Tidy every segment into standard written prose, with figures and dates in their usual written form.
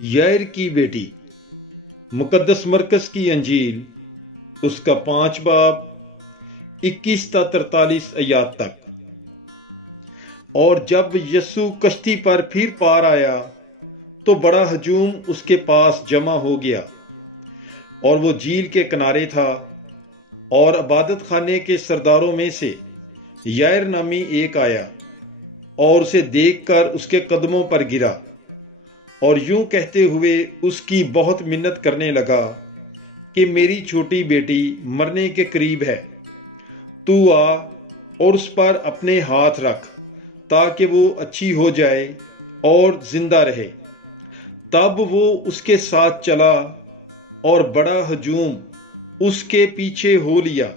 Yair की बेटी। मुकद्दस मरकस की अंजील उसका 5 बाब 21 ता 43 आयात तक। और जब यस्सु कश्ती पर फिर पार आया तो बड़ा हजूम उसके पास जमा हो गया, और वो झील के किनारे था। और इबादत खाने के सरदारों में से यायर नामी एक आया और उसे देखकर उसके कदमों पर गिरा और यूं कहते हुए उसकी बहुत मिन्नत करने लगा कि मेरी छोटी बेटी मरने के करीब है, तू आ और उस पर अपने हाथ रख ताकि वो अच्छी हो जाए और जिंदा रहे। तब वो उसके साथ चला और बड़ा हजूम उसके पीछे हो लिया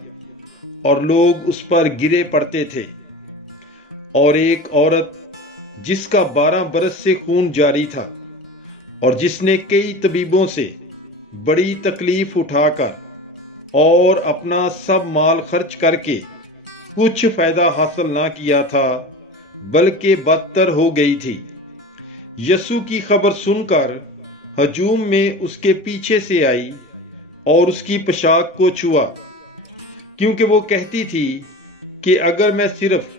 और लोग उस पर गिरे पड़ते थे। और एक औरत जिसका 12 बरस से खून जारी था और जिसने कई तबीबों से बड़ी तकलीफ उठाकर और अपना सब माल खर्च करके कुछ फायदा हासिल ना किया था, बल्कि बदतर हो गई थी, यस्सु की खबर सुनकर हजूम में उसके पीछे से आई और उसकी पोशाक को छुआ, क्योंकि वो कहती थी कि अगर मैं सिर्फ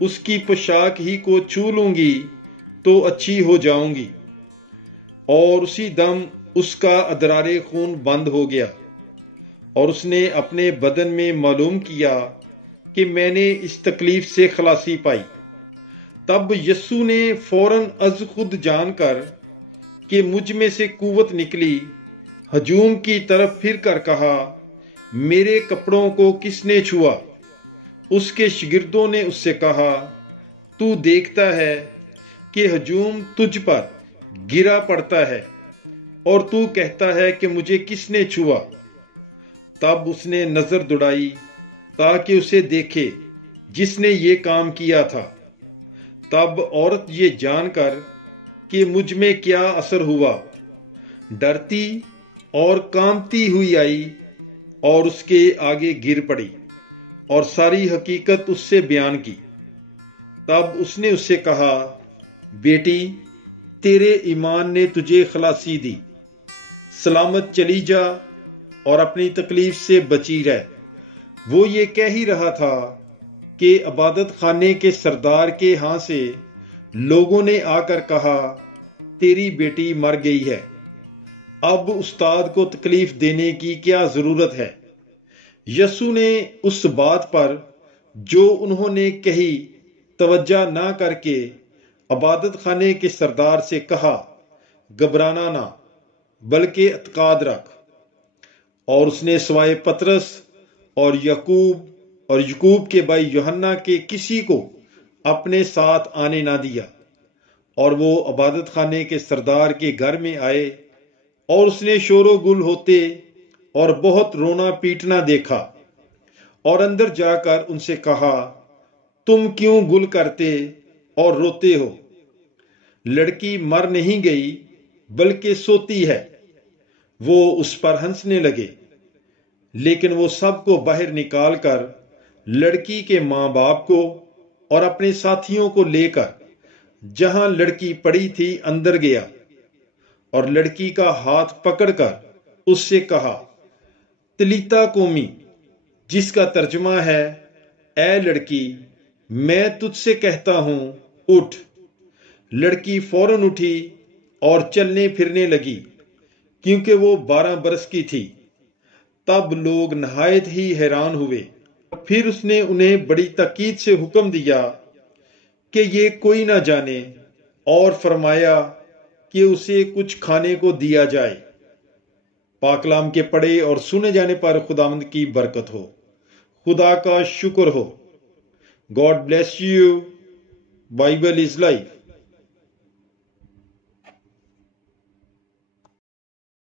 उसकी पोशाक ही को छू लूंगी तो अच्छी हो जाऊंगी। और उसी दम उसका अदरारे खून बंद हो गया और उसने अपने बदन में मालूम किया कि मैंने इस तकलीफ से खलासी पाई। तब यस्सु ने फौरन अज खुद जानकर कि मुझ में से कुव्वत निकली, हजूम की तरफ फिर कर कहा, मेरे कपड़ों को किसने छुआ? उसके शिगिर्दों ने उससे कहा, तू देखता है कि हजूम तुझ पर गिरा पड़ता है और तू कहता है कि मुझे किसने छुआ? तब उसने नजर दौड़ाई ताकि उसे देखे जिसने ये काम किया था। तब औरत ये जानकर कि मुझ में क्या असर हुआ, डरती और कांपती हुई आई और उसके आगे गिर पड़ी और सारी हकीकत उससे बयान की। तब उसने उससे कहा, बेटी, तेरे ईमान ने तुझे खलासी दी, सलामत चली जा और अपनी तकलीफ से बची रह। वो ये कह ही रहा था कि इबादत खाने के सरदार के यहाँ से लोगों ने आकर कहा, तेरी बेटी मर गई है, अब उस्ताद को तकलीफ देने की क्या जरूरत है? यस्सु ने उस बात पर जो उन्होंने कही तवज्जो ना करके इबादत खाने के सरदार से कहा, घबराना ना, बल्कि एतकाद रख। और उसने सवाए पतरस और यकूब के भाई यूहन्ना के किसी को अपने साथ आने ना दिया। और वो इबादत खाने के सरदार के घर में आए और उसने शोरो गुल होते और बहुत रोना पीटना देखा और अंदर जाकर उनसे कहा, तुम क्यों गुल करते और रोते हो? लड़की मर नहीं गई बल्कि सोती है। वो उस पर हंसने लगे, लेकिन वो सबको बाहर निकालकर लड़की के माँ बाप को और अपने साथियों को लेकर जहां लड़की पड़ी थी अंदर गया और लड़की का हाथ पकड़कर उससे कहा, तलीता कोमी, जिसका तर्जुमा है, ए लड़की, मैं तुझसे कहता हूं, उठ। लड़की फौरन उठी और चलने फिरने लगी, क्योंकि वो 12 बरस की थी। तब लोग नहायत ही हैरान हुए। फिर उसने उन्हें बड़ी ताकीद से हुक्म दिया कि ये कोई ना जाने, और फरमाया कि उसे कुछ खाने को दिया जाए। पाकलाम के पढ़े और सुने जाने पर खुदावंद की बरकत हो। खुदा का शुक्र हो। God bless you. Bible is life.